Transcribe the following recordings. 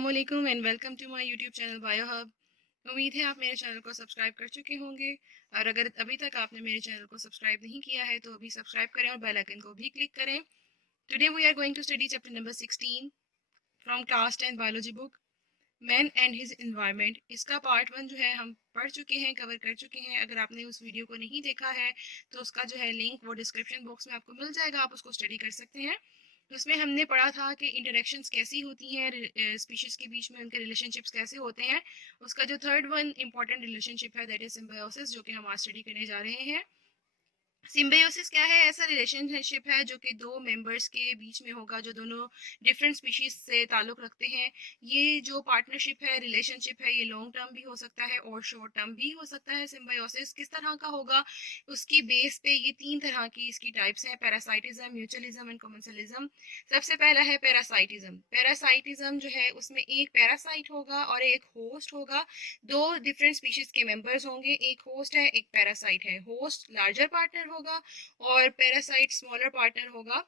अस्सलामुअलैकुम and welcome to my YouTube channel bio hub. उम्मीद है आप मेरे चैनल को सब्सक्राइब कर चुके होंगे और अगर अभी तक आपने मेरे चैनल को सब्सक्राइब नहीं किया है तो अभी सब्सक्राइब करें और बेल आइकन को भी क्लिक करें। Today we are going to study chapter number 16 from class 10 biology book man and his environment. इसका पार्ट 1 जो है हम पढ़ चुके हैं, कवर कर चुके हैं। अगर आपने उस वीडियो को नहीं देखा है तो उसका जो है लिंक वो डिस्क्रिप्शन बॉक्स में आपको मिल जाएगा, आप उसको स्टडी कर सकते हैं। उसमें हमने पढ़ा था कि इंटरेक्शंस कैसी होती हैं स्पीशीज के बीच में, उनके रिलेशनशिप्स कैसे होते हैं। उसका जो थर्ड वन इंपॉर्टेंट रिलेशनशिप है दैट इज सिम्बायोसिस, जो कि हम आज स्टडी करने जा रहे हैं। सिम्बायोसिस क्या है? ऐसा रिलेशनशिप है जो कि दो मेंबर्स के बीच में होगा जो दोनों डिफरेंट स्पीशीज से ताल्लुक रखते हैं। ये जो पार्टनरशिप है, रिलेशनशिप है, ये लॉन्ग टर्म भी हो सकता है और शॉर्ट टर्म भी हो सकता है। सिम्बायोसिस किस तरह का होगा, उसकी बेस पे ये तीन तरह की इसकी टाइप्स हैं: पैरासाइटिज्म, म्यूचुअलिज्म एंड कमेंसलिज्म। सबसे पहला है पैरासाइटिज्म। पैरासाइटिज्म जो है उसमें एक पैरासाइट होगा और एक होस्ट होगा। दो डिफरेंट स्पीशीज के मेंबर्स होंगे, एक होस्ट है एक पैरासाइट है। होस्ट लार्जर पार्टनर होगा और पैरासाइट स्मॉलर पार्टनर होगा,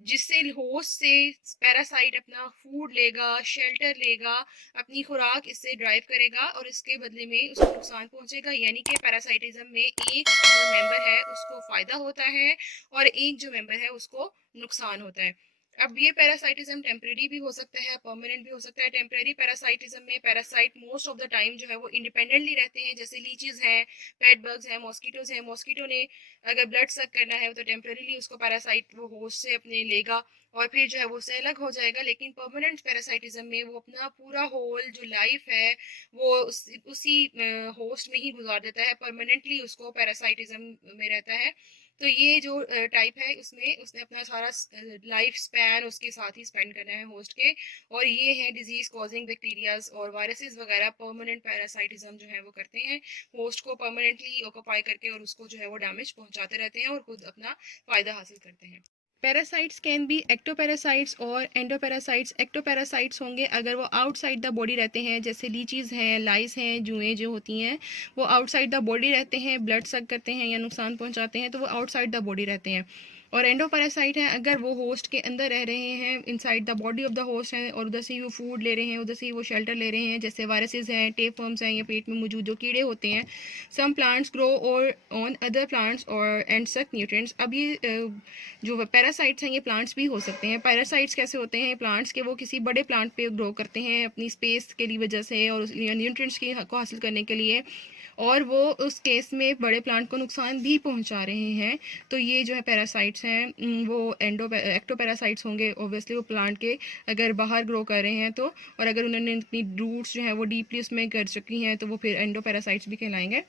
जिससे होस्ट से पैरासाइट अपना फूड लेगा, शेल्टर लेगा, अपनी खुराक इससे ड्राइव करेगा और इसके बदले में उसको नुकसान पहुंचेगा। यानी कि पैरासाइटिज्म में एक जो मेंबर है उसको फायदा होता है और एक जो मेंबर है उसको नुकसान होता है। अब ये पैरासाइटिज्म टेम्परेरी भी हो सकता है, परमानेंट भी हो सकता है। टेम्परेरी पैरासाइटिज्म में parasite most of the time जो है वो इंडिपेंडेंटली रहते हैं, जैसे लीचीज हैं, पेट बग्स हैं, मॉस्किटोज हैं। मॉस्किटो ने अगर ब्लड सक करना है तो टेम्परेरीली उसको पैरासाइट वो होस्ट से अपने लेगा और फिर जो है वो उससे अलग हो जाएगा। लेकिन परमानेंट पैरासाइटिज्म में वो अपना पूरा होल जो लाइफ है वो उसी होस्ट में ही गुजार देता है, परमानेंटली उसको पैरासाइटिज्म में रहता है। तो ये जो टाइप है उसमें उसने अपना सारा लाइफ स्पैन उसके साथ ही स्पेंड करना है होस्ट के। और ये है डिजीज कॉजिंग बैक्टीरियाज और वायरसेस वगैरह परमानेंट पैरासाइटिज्म जो है वो करते हैं, होस्ट को परमानेंटली ऑक्यूपाई करके और उसको जो है वो डैमेज पहुंचाते रहते हैं और खुद अपना फायदा हासिल करते हैं। पैरासाइट्स कैन बी एक्टोपैरासाइट्स और एंडोपैरासाइट्स। एक्टोपैरासाइट्स होंगे अगर वो आउटसाइड द बॉडी रहते हैं, जैसे लीचीज हैं, लाइस हैं, जुएं जो होती हैं वो आउटसाइड द बॉडी रहते हैं, ब्लड सक करते हैं या नुकसान पहुंचाते हैं तो वो आउटसाइड द बॉडी रहते हैं। और एंडोपैरासाइट हैं अगर वो होस्ट के अंदर रह रहे हैं, inside the body of the host हैं और उधर से ही वो फूड ले रहे हैं, उधर से ही वो शेल्टर ले रहे हैं, जैसे वायरसेस हैं, टेपवर्म्स हैं या पेट में मौजूद जो कीड़े होते हैं। सम प्लांट्स ग्रो और ऑन अदर प्लांट्स और एंड सक न्यूट्रिएंट्स। अब ये जो पैरासाइट्स हैं ये प्लांट्स भी हो सकते हैं। पैरासाइट्स कैसे होते हैं प्लांट्स के? वो किसी बड़े प्लांट पे ग्रो करते हैं अपनी स्पेस के लिए वजह से और न्यूट्रिएंट्स को हासिल करने के लिए, और वो उस केस में बड़े प्लांट को नुकसान भी पहुंचा रहे हैं। तो ये जो है पैरासाइट्स हैं वो एक्टोपैरासाइट्स होंगे। ऑब्वियसली वो प्लांट के अगर बाहर ग्रो कर रहे हैं तो, और अगर उन्होंने अपनी रूट्स जो है वो डीपली उसमें कर चुकी हैं तो वो फिर एंडोपैरासाइट्स भी कहलाएंगे।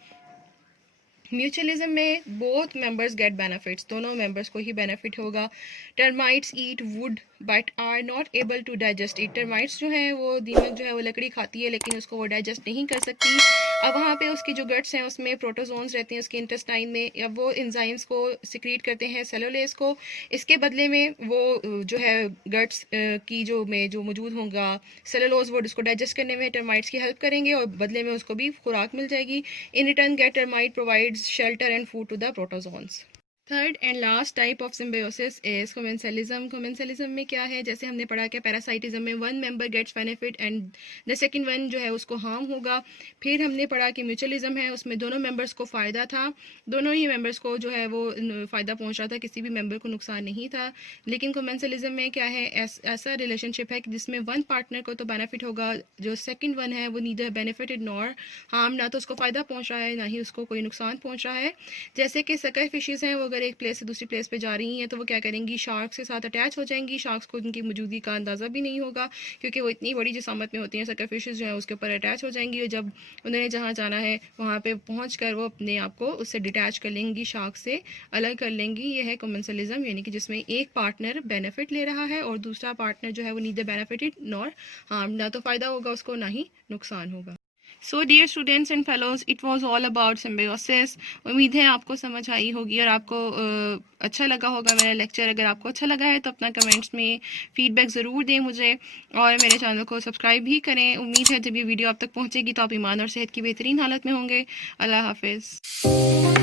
म्यूचुअलिज्म में बोथ मेंबर्स गेट बेनिफिट्स, दोनों मेंबर्स को ही बेनिफिट होगा। Termites eat wood but are not able to digest it. Termites जो है वो दीमक जो है वो लकड़ी खाती है लेकिन उसको वो डाइजेस्ट नहीं कर सकती। अब वहाँ पे उसकी जो गट्स हैं उसमें प्रोटोजोन्स रहते हैं उसके इंटेस्टाइन में, या वो एंजाइम्स को सिक्रीट करते हैं सेलुलोज को। इसके बदले में वो जो है गट्स की जो मौजूद होगा सेलुलोज, वो उसको डाइजेस्ट करने में टर्माइट्स की हेल्प करेंगे और बदले में उसको भी खुराक मिल जाएगी। In return get termite provides shelter and food to the protozoans. Third and last type of symbiosis is commensalism. Commensalism में क्या है? जैसे हमने पढ़ा कि पैरासाइटिज्म में one member gets benefit and the second one जो है उसको हार्म होगा। फिर हमने पढ़ा कि म्यूचुअलिज्म है, उसमें दोनों मेंबर्स को फ़ायदा था, दोनों ही मेंबर्स को जो है वो फ़ायदा पहुंच रहा था, किसी भी मेंबर को नुकसान नहीं था। लेकिन कमेंसलिज्म में क्या है? ऐसा रिलेशनशिप है कि जिसमें वन पार्टनर को तो बेनिफिट होगा, जो सेकेंड वन है वो नीदर बेनिफिटेड नॉर हार्म, ना तो उसको फ़ायदा पहुँच रहा है ना ही उसको कोई नुकसान पहुँच रहा है। जैसे कि सकर फिशेज़ हैं, वो अगर एक प्लेस से दूसरी प्लेस पे जा रही हैं तो वो क्या करेंगी? शार्क्स के साथ अटैच हो जाएंगी। शार्क्स को उनकी मौजूदगी का अंदाज़ा भी नहीं होगा क्योंकि वो इतनी बड़ी जिसामत में होती हैं। सकर फिशेज़ जो है उसके ऊपर अटैच हो जाएंगी और जब उन्हें जहाँ जाना है वहाँ पे पहुँच कर वो अपने आप को उससे डिटैच कर लेंगी, शार्क से अलग कर लेंगी। ये है कमेंसलिज्म, यानी कि जिसमें एक पार्टनर बेनिफिट ले रहा है और दूसरा पार्टनर जो है वो नीदर बेनिफिटेड नॉर हार्म, ना तो फ़ायदा होगा उसको ना ही नुकसान होगा। So dear students and fellows, it was all about symbiosis. उम्मीद है आपको समझ आई होगी और आपको अच्छा लगा होगा मेरा लेक्चर। अगर आपको अच्छा लगा है तो अपना कमेंट्स में फीडबैक ज़रूर दें मुझे और मेरे चैनल को सब्सक्राइब भी करें। उम्मीद है जब ये वीडियो आप तक पहुँचेगी तो आप ईमान और सेहत की बेहतरीन हालत में होंगे। अल्लाह हाफिज़।